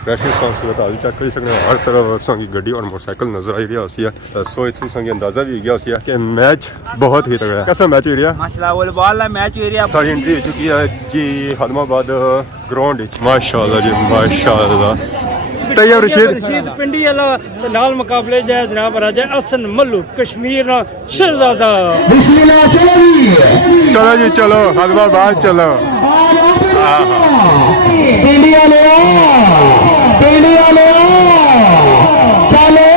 Russian song सूरत हाल check कर सकते हैं। हर तरफ असां की गड्डी और मोटरसाइकिल नजर आई रहा होसी है। सो इत्थों संगे अंदाजा भी हो गया होसी है कि मैच बहुत ही तगड़ा है। कैसा मैच हो रहा माशाल्लाह वॉलीबॉल मैच हो रहा सारी एंट्री हो चुकी है जी हदमाबाद ग्राउंड माशाल्लाह जी माशाल्लाह। तैयार रशीद पिंडी वाला नाल मुकाबले जाए जनाब राजा हसन मल्लू कश्मीर शहजादा। चलो जी चलो हदमाबाद चलो। इंडिया ले इंडिया ले चलो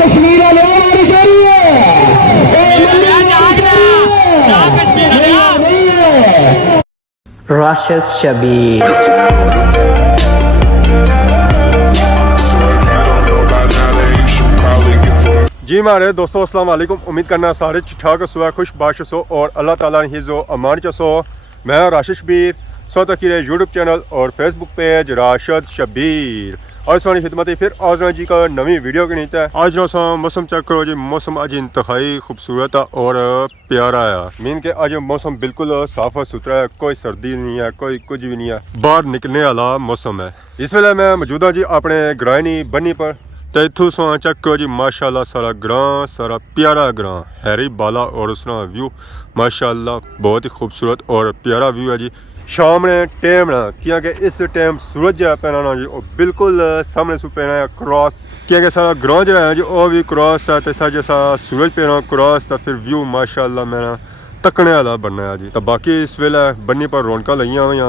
कश्मीर राशिद शबीर। जी मारे दोस्तों अस्सलाम वालेकुम। उम्मीद करना सारे ठीक सो खुश बाश सो और अल्लाह ताला ने हिज़ो अमान चसो। मैं राशिद शबीर सो तक यूट्यूब चैनल और फेसबुक पेज राशिद शबीर। आज सोनी खिदमत फिर आज जी का नवी वीडियो की नीत है। आज ना मौसम चेक करो जी। मौसम अज इंतहाई खूबसूरत है और प्यारा है। मीन के अज मौसम बिल्कुल साफ सुथरा है, कोई सर्दी नहीं है, कोई कुछ भी नहीं है, बाहर निकलने वाला मौसम है। इस वेले मैं मौजूद हाँ जी अपने ग्राइनी बन्नी पर। तो इतों सो चेक करो जी माशाल्लाह सारा ग्रां सारा प्यारा ग्रां हैरी बाला और उसका व्यू माशाल्लाह बहुत ही खूबसूरत और प्यारा व्यू है जी। शाम ने टाइम ना क्योंकि इस टाइम सूरज जरा पैना ना जी वो बिल्कुल सामने सु पैना है क्रॉस क्योंकि सारा ग्रां जरा है जी वो भी क्रॉस है। तो जैसा सूरज पैना क्रॉस तो फिर व्यू माशाल्लाह मेरा तकने वाला बनना है जी। तो बाकी इस वेले बन्नी पर रौनक लगी हुई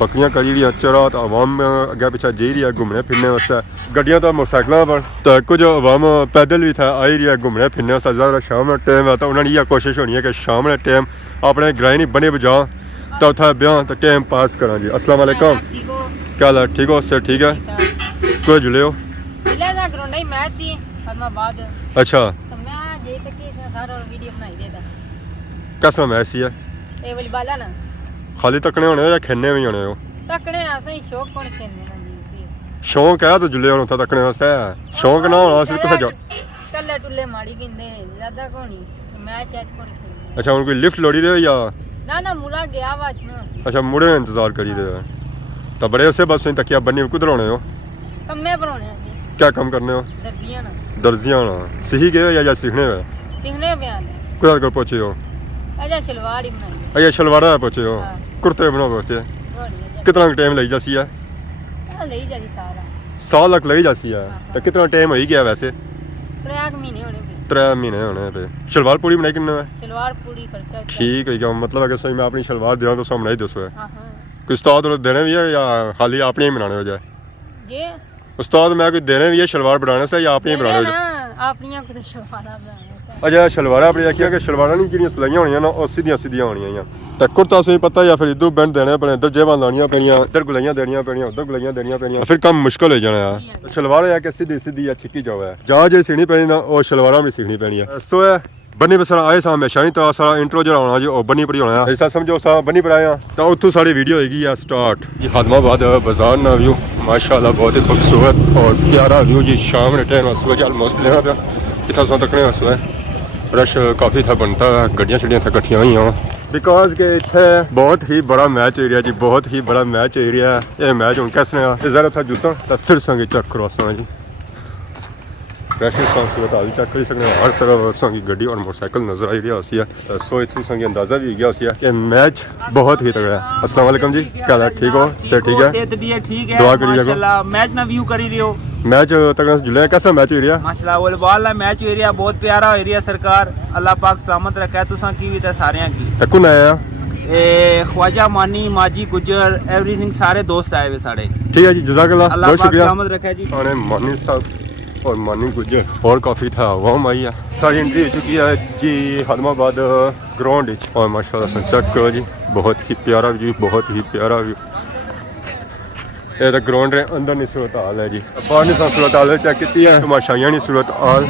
बकरियां करी रही चरा तो अवाम अगे पिछा जी रही है घूमने फिरने वास्ते। गड्डियां तो मोटरसाइकिलों पर तो कुछ अवाम पैदल भी था आई रही है घूमने फिरने वास्ते। ज़्यादा शाम टाइम है तो उन्होंने यह कोशिश होनी है कि शाम टाइम अपने ग्राइनी बने बजा तो उतना ब्याह तो टाइम पास करा जी। अस्सलाम वालेकुम क्या हाल है? ठीक हो सर? ठीक है कोई जुले हो अच्छा कैसा मैच ही है? खाली तकने होने या खेलने भी होने हो? शौक है तो जुले होने तकने वास्ते शौक ना होना सिर्फ किथे जाओ। अच्छा उन कोई लिफ्ट लोड़ी रहे हो या ना मुड़ा गया वा अच्छा मुड़े इंतजार करी रहे हो तो बड़े उसे बस तकिया बन्नी कुधर होने हो? कम्मे बनाने क्या काम करने हो? दर्जियां ना सीख गए या सीखने हुए? सीखने कुधर कर पहुंचे हो? अच्छा शलवार ही बनाई। अच्छा शलवारा पहुंचे हो कुर्ते बनाओ पहुंचे कितना टाइम लग जासी है? ले जाती सारा साल तक लग जासी है तो कितना टाइम हो ही गया वैसे? 3 महीने होने पे 3 महीने होने पे। शलवार पूरी बनाई किन्ने है? शलवार पूरी खर्चा ठीक है क्या मतलब है कि सही मैं अपनी शलवार देवां तो सब बनाई दसो है। हां कोई उस्ताद और देने भी है या खाली अपने ही बनाने हो जाए? ये उस्ताद मैं कोई देने भी है शलवार बनाने से या अपने ही बनाने हो जाए? अपनियां को शलवारा बनाने अच्छा शलवारा अपनी आखियां कि शलवारा नहीं जिहड़ियां सलाइयां होनियां ना ओह सीधियां सीधियां होनियां ते कुर्ता सही पता या फिर इधर बैंड देने पैने इधर जेबां लानियां पैनियां इधर गुलाइयां देनियां पैनियां उधर गुलाइयां देनियां पैनियां फिर काम मुश्किल हो जाना है। शलवार है कि सीधी सीधी या छिक्की जाओ है जहाँ जे सीखनी पैनी ना वो शलवारा भी सीखनी पैनी है। सो है बन्नी पर सारा आए सां हमेशा नहीं तो सारा इंट्रो जो होना जी वो बन्नी पर ही होना है। ऐसा समझो सा बन्नी पर आया तो उत्थों सारी वीडियो होगी या स्टार्ट जी। हदमाबाद बाजार ना व्यू माशाल्लाह बहुत ही खूबसूरत और प्यारा व्यू जी। शाम ने टाइम सूरज ऑलमोस्ट लेना पाया इतना सो तकने वास्ते रश काफ़ी था बनता है गड्डियां छड़ियां था कट्ठियां हुई बिकॉज के इतने बहुत ही बड़ा मैच एरिया जी बहुत ही बड़ा मैच एरिया है। ये मैच हूँ कैसे जरा था जुता तो फिर संगे चेक करो असा जी रशियन सॉन्ग सूरत हाल चेक कर सकते हैं। हर तरफ असा की गड्डी और मोटरसाइकिल नजर आई रही होसी है। सो इतों संगे अंदाजा भी हो गया होसी है कि मैच बहुत ही तगड़ा है। अस्सलाम वालेकुम जी क्या हाल है? ठीक हो सर? ठीक है सेहत भी है ठीक है दुआ करिए माशाल्लाह। मैच ना व्यू करी रही हो मैच तक जुले कैसा मैच एरिया माशाल्लाह वॉलीबॉल मैच हो रहा बहुत प्यारा हो रहा। सरकार अल्लाह पाक सलामत रखे तुसां की भी ते सारियां की। तकुन आया ख्वाजा मानी माजी गुजर एवरीथिंग सारे दोस्त आए हुए साढ़े। ठीक है जी जज़ाकल्लाह अल्लाह बहुत पाक शुक्रिया। सलामत रखे जी। हमारे मानी साहब और मानी गुजर और काफ़ी था वहाँ आई है सारी एंट्री हो चुकी है जी हदमाबाद ग्राउंड और माशाल्लाह चेक करो जी बहुत ही प्यारा व्यू बहुत ही प्यारा व्यू। ये तो ग्राउंड रे अंदर नहीं सूरत हाल है जी बाहर नहीं सूरत हाल चेक की है तमाशाइयाँ नहीं सूरत हाल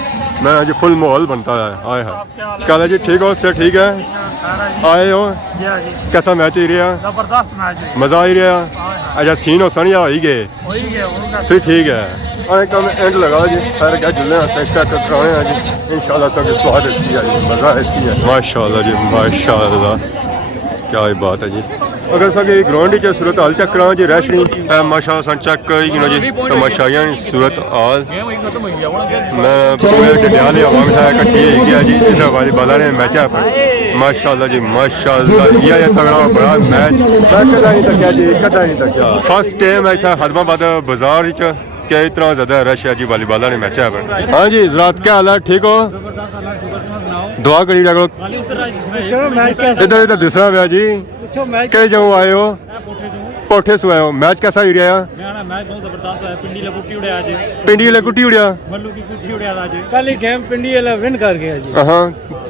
मैं अज फुल माहौल बनता है आए है क्या जी। ठीक हो सर? ठीक है आए हो कैसा मैच ही रहा? जबरदस्त मैच मज़ा आई रहा? अच्छा सीन हो सनी हो ही गए फिर ठीक है और एक एंड लगा जी खैर क्या जुल्ले चेक कराने हैं जी इंशाल्लाह तक स्वाद अच्छी है जी मज़ा अच्छी है माशाल्लाह जी माशाल्लाह क्या ही बात है जी अगर सके ग्राउंड सूरत हाल चेक करा जी रैशनी माशा चेक करी जी तमाशाइयां सूरत हाल मैं पूरे डंडियाले आवाम से इकट्ठी हो गया जी इस वालीबाल ने मैच है माशाल्लाह जी माशाल्लाह ये तगड़ा बड़ा मैच कदा नहीं तकिया जी कदा नहीं तकिया फर्स्ट टाइम है इतना हदमाबाद बाजार क्या इतना ज़्यादा रश है जी वालीबाल ने मैच है हाँ जी जरात क्या हाल है ठीक हो दुआ करी रखो इधर इधर दूसरा भैया जी कई जगह आए हो कोठे से आए हो मैच कैसा ही रहा मैच बहुत जबरदस्त है पिंडी ले कुट्टी उड़ाया आज पिंडी ले कुट्टी उड़िया मल्लू की कुट्टी उड़ाया आज पहली गेम पिंडी वाला विन कर गया जी हाँ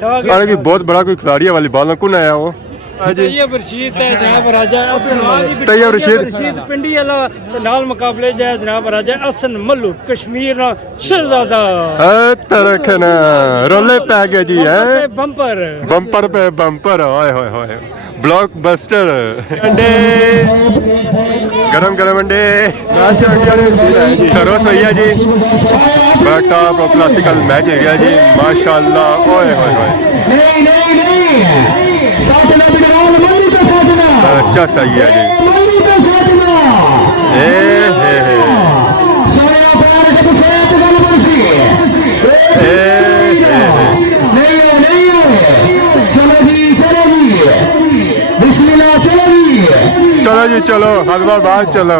हालांकि बहुत बड़ा कोई खिलाड़ी है वालीबाल कौन आया वो तैयब रशीद है जनाब राजा हसन मल्लू तैयब रशीद पिंडी वाला नाल मुकाबले जाए जनाब राजा हसन मल्लू कश्मीर ना शहजादा तरख ना रोले पै गए जी है बम्पर बम्पर पे बम्पर हाय हाय हाय ब्लॉकबस्टर अंडे गरम गरम अंडे सर्वस हुई है जी बड़ा टॉप क्लासिकल मैच है जी माशाल्लाह ओए होए होए अच्छा सही है जी चलो जी चलो हजमाबाद चलो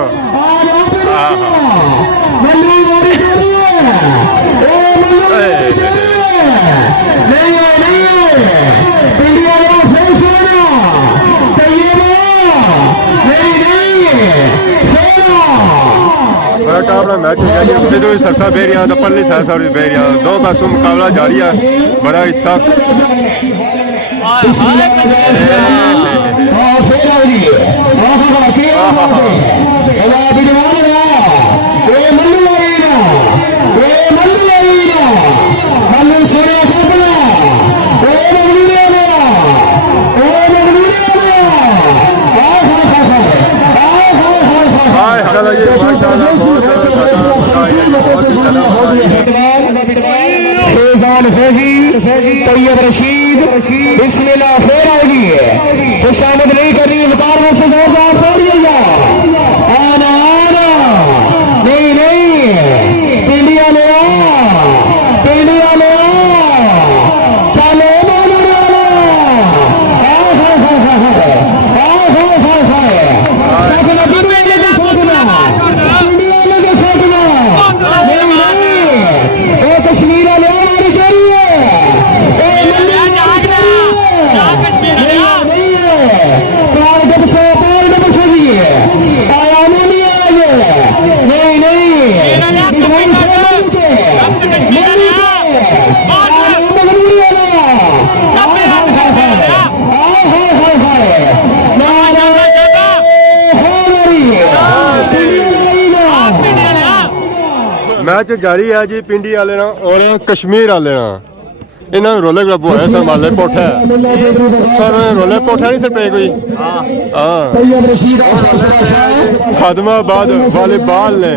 बड़ा टापड़ा मैच है जी उधर सरसा बेरिया तो पल्ली सरसा बेरिया दो पासों मुकाबला जारी है बड़ा हिस्सा तैयब रशीद बिस्मिल्लाह फेर आएगी खुशामद नहीं कर रही मुतार में से जोरदार फेरिएगा आना आना नहीं नहीं पिंडिया ले पिंडिया ले चलो कश्मीर मैच जारी है जी पिंडी वाले ना और कश्मीर वाले ना इन्होंने रोले ग्लब है संभाले पोठा सर रोले पोठा नहीं सर पे कोई हाँ खादमाबाद वालीबाल ने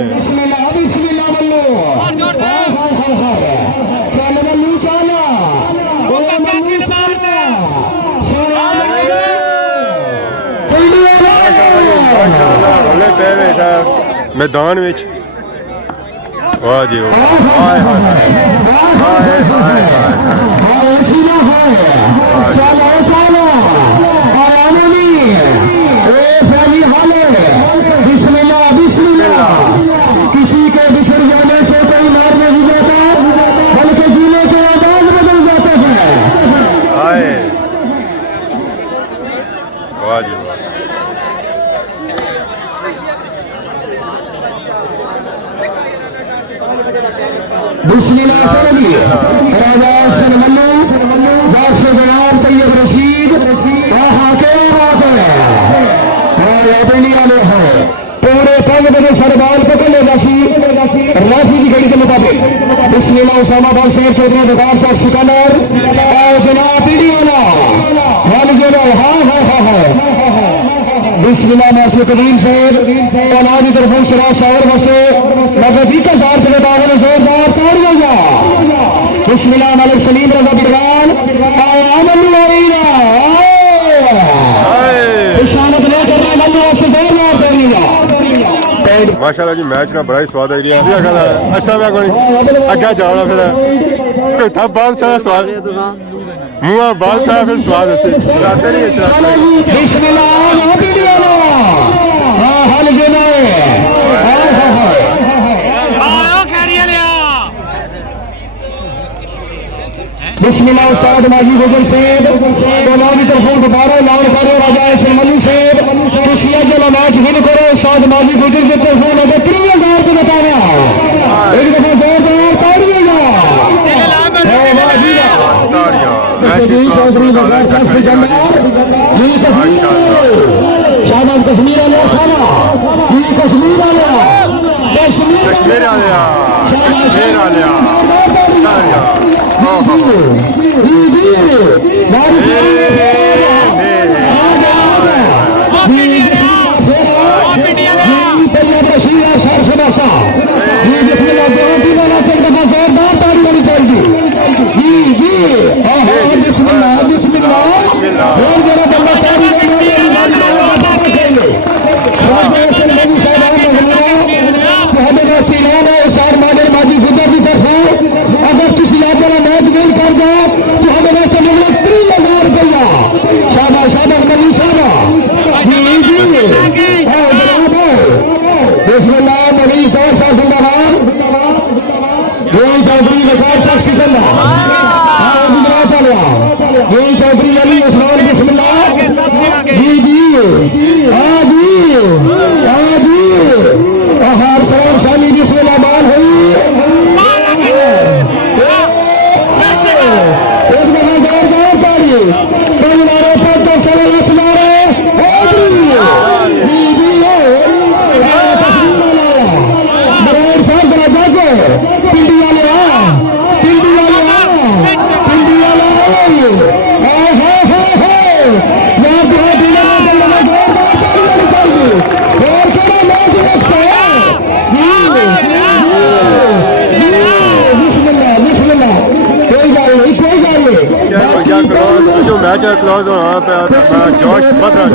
रोले पे मैदान में वाह जी हाय हाय हाय हाय किसी के बिछड़ जाने से कोई मार नहीं जाता बल्कि जीने के आदान बदल जाते हैं हाय वाह जी बिस्मिल्लाह चलिए राजा हसन मल्लू जाट से जनाब तैयब रशीद के बात है राजा पिंडिया में है पूरे पग बजे सरबाल पकड़ ले राशि की घड़ी के मुताबिक बिस्मिल्लाह उसामाबाद शेर चौधरी दुकान चौक सिकंदर और जनाब पिंडिया वाली जगह हाँ हाँ हाँ हाँ बिस्मिल्लाह मास्टर कबीर साहब औलाद की तरफ शरा शावर बसे नगदी का जार के दावत जोरदार ताड़ियों जा बिस्मिल्लाह मालिक सलीम रजा बिरवान आया मल्लुआईना इशारत ले करना मल्लुआ से जोरदार ताड़ियों माशाल्लाह जी मैच ना बड़ा ही स्वाद आई रहा है अच्छा मैं कोई अगे जाना फिर कोई था बहुत सारा स्वाद मुंह बाल था फिर स्वाद से रात नहीं है बिस्मिल्लाह ना वीडियो लो हां हाल देना है बिस्मिल्लाह उस्ताद माजी गुजर साहब औलाद की तरफ दोबारा ऐलान करो राजा ऐसे मल्लू साहब खुशियां जो मैच विन करो उस्ताद माजी गुजर के तरफ अगर 3000 को बताना एक दफा जोरदार ताड़ियां शाबाश कश्मीर वाले कश्मीर वाले कश्मीर वाले अगर किसी वाला मैच विन कर जाए तो हमें 30,000 रुपया शाबाश शाबाश मनी शाबाश जी जी बिस्मिल्लाह मनी कौन सा जिंदाबाद यही चौधरी वकार चक सिकंदर हां गुजरात वाला यही चौधरी अली उस्मान बिस्मिल्लाह जी जी हां जी आहार सलाम शामी बिस्मिल्लाह मान हुई जो मैच है क्लोज होना पे जोश बद रहा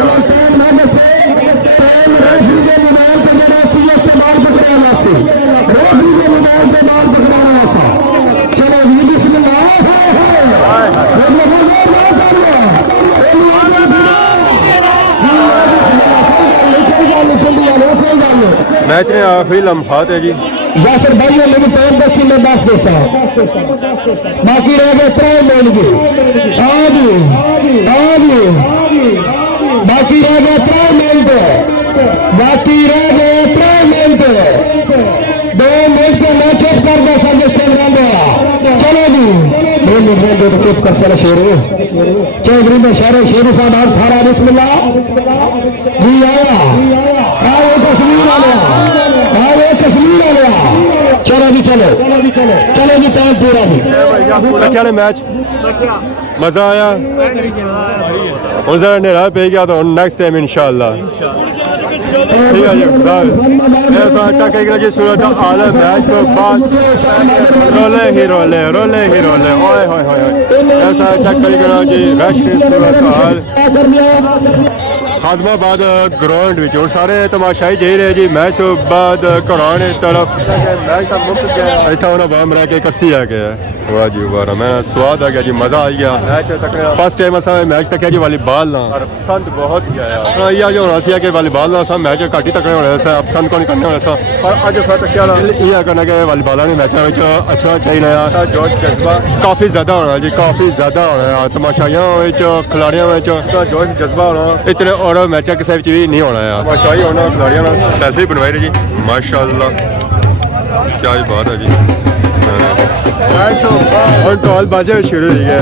मैच ने आखिरी लम्हात है जी यासर भाई ने मेरी पैर 10 में 10 देसा बाकी रह गए 3 मिनट जी आज बाकी रह गए 3 मिनट बाकी रह गए 3 मिनट 2 मिनट के मैच चुप कर दे सब स्टैंड रहा चलो जी 2 मिनट रह गए तो चुप कर चला शेरू चौधरी में शेरू साहब आज खड़ा बिस्मिल्लाह जी आया आए कश्मीर वाले चलो जी चलो जी टाइम पूरा जी क्या मैच मजा आया और जरा नेरा पे गया तो नेक्स्ट टाइम इंशाल्लाह ठीक है जी ऐसा अच्छा कहेगा कि सूरत आला मैच के बाद रोले ही रोले ओए होए होए ऐसा अच्छा करेगा जी रश सूरत हाल खादमाबाद ग्राउंड में और सारे तमाशाई जा रहे जी मैच बाद घराने तरफ मैच का मुक्त गया इतना उन्हें बाम रह के करसी आ गया वाह जी वाह मैं स्वाद आ गया जी मजा आ गया मैच तक फर्स्ट टाइम असा मैच तक जी वालीबॉल ना पसंद बहुत आया ये जो होना सी कि वालीबॉल ना सब मैच घट ही तकने होने सा पसंद को नहीं करने होने सा पर अज फिर तक ये करना कि वालीबॉल के मैचों में अच्छा चाहिए जोश जज्बा काफ़ी ज़्यादा होना जी काफ़ी ज़्यादा होना तमाशाइयों खिलाड़ियों में जोश जज्बा होना इतने और मैच किसी भी नहीं होना है तमाशाई होना खिलाड़ियों सेल्फी बनवाई रही जी माशाल्लाह क्या ही बात है जी टॉल बाजे शुरू हो गया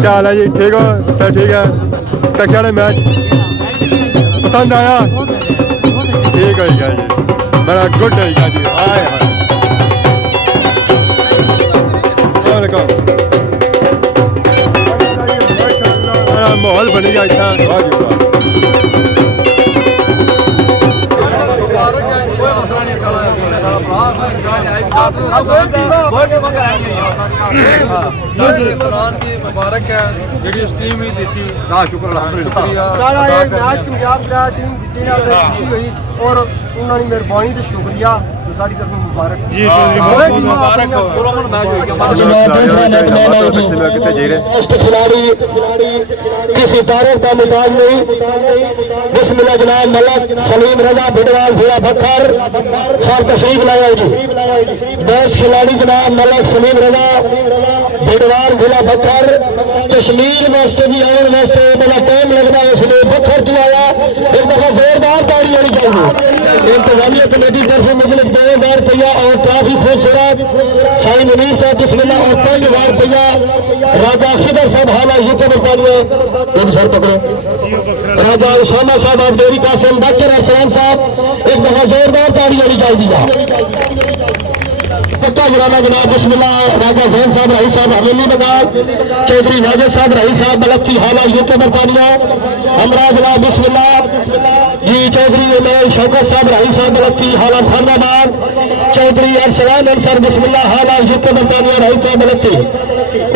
क्या हाल है जी ठीक हो सर ठीक है क्या मैच पसंद आया ठीक है जी बड़ा गुड है जी आए माहौल बनेगा इतना सलाम की मुबारक है ਜਿਹੜੀ ਸਕੀਮ ਹੀ ਦਿੱਤੀ ਦਾ ਸ਼ੁਕਰ ਅਲਹਮਦੁਲਿਲਾ ਸਾਰਾ ਇਹ ਮੈਚ ਪੰਜਾਬ ਦਾ ਟੀਮ ਜਿੱਤੇ ਨਾਲ ਖੁਸ਼ੀ ਹੋਈ ਔਰ ਉਹਨਾਂ ਦੀ ਮਿਹਰਬਾਨੀ ਤੇ ਸ਼ੁਕਰੀਆ ਤੇ ਸਾਡੀ ਤਰਫੋਂ ਮੁਬਾਰਕ ਜੀ ਸ਼ੁਕਰੀਆ ਮੁਬਾਰਕ ਹੋ ਪੁਰਮਨ ਮੈਚ ਹੋ ਗਿਆ कितने जी रहे बेस्ट खिलाड़ी किसी तारीफ का मुताज नहीं बिस्मिल्लाह जनाब मलक सलीम रजा बिडवाल जिला बखर साहब तशरीफ लाया जी बेस्ट खिलाड़ी जनाब मलक सलीम रजा बिडवाल जिला बखर कश्मीर वास्ते भी आने वास्ते बड़ा टाइम लगता है इसलिए बखर तो आया एक दफा जोरदार ताड़ी होनी चाहिए इंतजामिया कमेटी तरफ से मुझे 2000 रुपया और काफी खूबसूरत साई मुनीर साहब बिस्मिल्लाह और 5000 रुपया राजा खिदर साहब हाला यूके बरतानिया तुम सर पकड़ो राजा उसामा साहब और देरी कासिम डॉक्टर अरसलान साहब एक दफा जोरदार ताड़ी होनी चाहिए पक्का जुराना जनाब बिस्मिल्लाह राजा जैन साहब रही साहब हवेली बंगाल चौधरी नाजिर साहब रही साहब मलक्की हाला यूके बरतानिया हमरा जनाब बिस्मिल्लाह जी चौधरी उमैर शौकत साहब रही साहब मलक्की हाला फरमाबाद चौधरी अरसलान अंसर बिस्मिल्लाह हाला यूके बरतानिया रही साहब मलक्की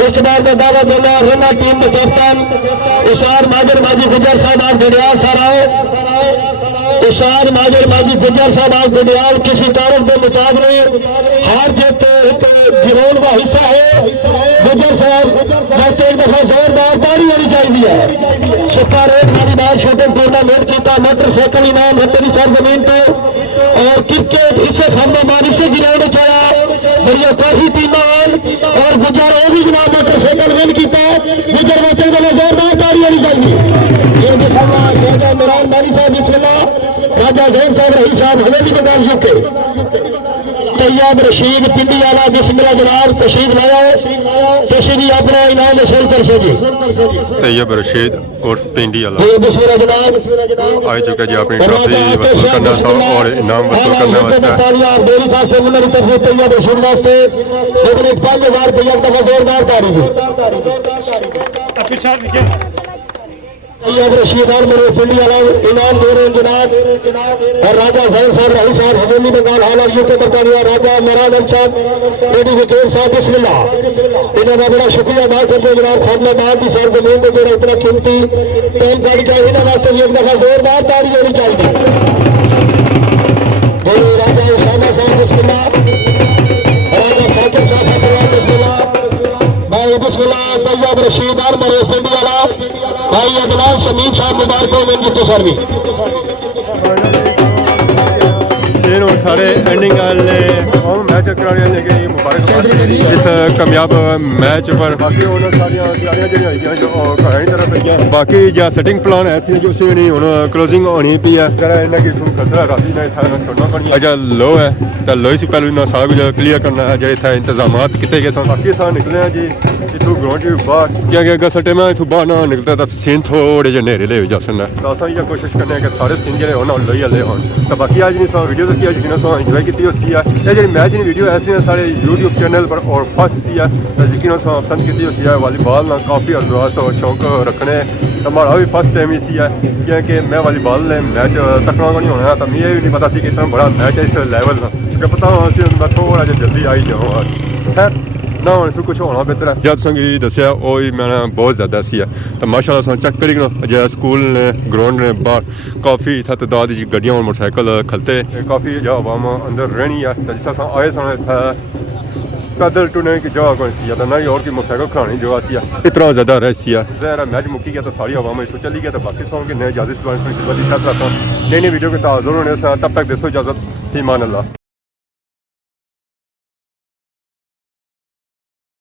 इख्तियार में दावा देना रना टीम के कैप्टन इशार माजिर माजी गुजर साहब आज गुडियाल सारा इशार माजिर माजी गुजर साहब आज गुडियाल किसी तारीफ के मुताज ने हार जीत एक गिरोह का हिस्सा है गुजर साहब बस एक दफा जोरदार ताड़ी होनी चाहिए सुपर रेट वाली बात शूटिंग टूर्नामेंट किया मोटरसाइकिल इनाम हत्तरी सरजमीन पे और क्रिकेट इससे खंबाबाद इससे गिरोह खेला बड़िया काफी टीमां और गुजर वो भी जनाब मोटरसाइकिल विन किया गुजर वास्ते जोरदार ताड़ी होनी चाहिए ये बिस्मिल्लाह राजा इमरान बानी साहब बिस्मिल्लाह राजा जैन साहब रही साहब हवेली बंगाल यूके तैयब रशीद पिंडी वाला बिस्मिल्लाह जनाब तशरीफ लाया तशरीफ अपना इनाम वसूल कर सके तैयब रशीद और पिंडी वाला ये बिस्मिल्लाह जनाब आ चुका जी अपनी ट्रॉफी वसूल करना था और इनाम वसूल करने वास्ते देरी का से मुन्ना की तरफ तैयब रशीद वास्ते लेकिन 5000 रुपया का जोरदार तारीफ पिछा नीचे तैयब रशीद और मेरे पिंडी वाला इनाम दे रहे हैं जनाब और राजा जैन साहब रही साहब हवेली बंगाल हाला यूके बरतानिया राजा मेहरान साहब एडी विकेट साहब बिस्मिल्लाह इन्होंने बड़ा शुक्रिया अदा करते हैं जनाब खानबाद की सरजमीन पे जो इतना कीमती टाइम काट के इन्होंने वास्ते एक दफा जोरदार ताड़ी होनी चाहिए राजा उसामा साहब बिस्मिल्लाह राजा साकिब साहब बिस्मिल्लाह भाई बिस्मिल्लाह तैयब रशीद और मेरे पिंडी वाला भाई अदनान शमीम साहब मुबारक हो मेरी तो सर भी सीन और सारे एंडिंग वाले मैच कराने वाले के मुबारकबाद इस कामयाब मैच पर बाकी उन्होंने सारियां तैयारियां ਜਿਹੜੀਆਂ ਜੋ ਘਰਾਂ ਦੀ ਤਰਫ ਪਈਆਂ ਬਾਕੀ ਜਾਂ ਸੈਟਿੰਗ ਪਲਾਨ ਐਸੀ ਜੋ ਸੀ ਨਹੀਂ ਹੁਣ ਕਲੋਜ਼ਿੰਗ ਹੋਣੀ ਪਈ ਹੈ ਜਰਾ ਇਹਨਾਂ ਕੀ ਤੁਹਾਨੂੰ ਖਤਰਾ ਰਾਤੀ ਨਾ ਇੱਥੇ ਛੋੜਨਾ ਪਣੀ ਅਜਾ ਲੋ ਹੈ ਤਾਂ ਲੋਈ ਸੀ ਪਹਿਲਾਂ ਨਾ ਸਾਰਾ ਕੁਝ ਕਲੀਅਰ ਕਰਨਾ ਹੈ ਜਿਹੜੇ ਇੱਥੇ ਇੰਤਜ਼ਾਮਾਤ ਕੀਤੇ ਗਏ ਸਨ ਬਾਕੀ ਸਾਂ ਨਿਕਲੇ ਆ ਜੀ ਇਥੋਂ ਗਰਾਊਂਡ ਦੇ ਬਾਹਰ ਕਿਉਂਕਿ ਅਗਰ ਸਟੇ ਮੈਂ ਇਥੋਂ ਬਾਹਰ ਨਾ ਨਿਕਲਦਾ ਤਾਂ ਸੀਨ ਥੋੜੇ ਜਿਹੇ ਨੇੜੇ ਲੈ ਜਾ ਸਕਦਾ ਤਾਂ ਅਸੀਂ ਇਹ ਕੋਸ਼ਿਸ਼ ਕਰਨੇ ਕਿ ਸਾਰੇ ਸੀਨ ਜਿਹੜੇ ਉਹਨਾਂ ਲੋਈ ਵਾਲੇ ਹੋਣ ਤਾਂ ਬਾਕੀ ਅੱਜ ਨਹੀਂ ਸਾ ਵੀਡੀਓ ਦੇਖੀ ਅੱਜ ਜਿਹਨਾਂ ਸਾ ਇੰਜੋਏ ਕੀਤੀ ਹੋਈ ਹੈ ਇਹ ਜਿਹੜੀ ਮੈਚ ਦੀ ਵੀਡੀਓ ऐसी सारे यूट्यूब चैनल पर और फर्स्ट सी है यकीन पसंद की होती है वॉलीबॉल ना काफ़ी हजरात और शौक रखने हमारा भी फर्स्ट टाइम इसी है क्योंकि मैं वॉलीबॉल ने मैच तकना नहीं होना तो मैं भी नहीं पता सी कि इतना बड़ा मैच है इस लेवल का कि पता मैं थोड़ा जिहा जल्दी आई जाऊँ खैर ना होने से कुछ होना बेहतर है जब संगी दसिया वो ही मैंने बहुत ज़्यादा सी है तो माशाल्लाह सन चेक करी जो स्कूल ने ग्राउंड ने बाहर काफ़ी तादाद की गड्डियां और मोटरसाइकिल खलते काफ़ी जो आवाम अंदर रहनी है तो जिस तरह आए सन इतना पैदल टूरने की जगह कोई सी तो ना ही और की मोटरसाइकिल खड़ाने की जगह सी इतना ज़्यादा रश सी जहरा मैच मुक्की गया तो सारी आवाम इतों चली गया तो बाकी सौ कि नए इजाज़त नई वीडियो के ताज़ुर होने तब तक देसो इजाज़त ईमान अल्लाह।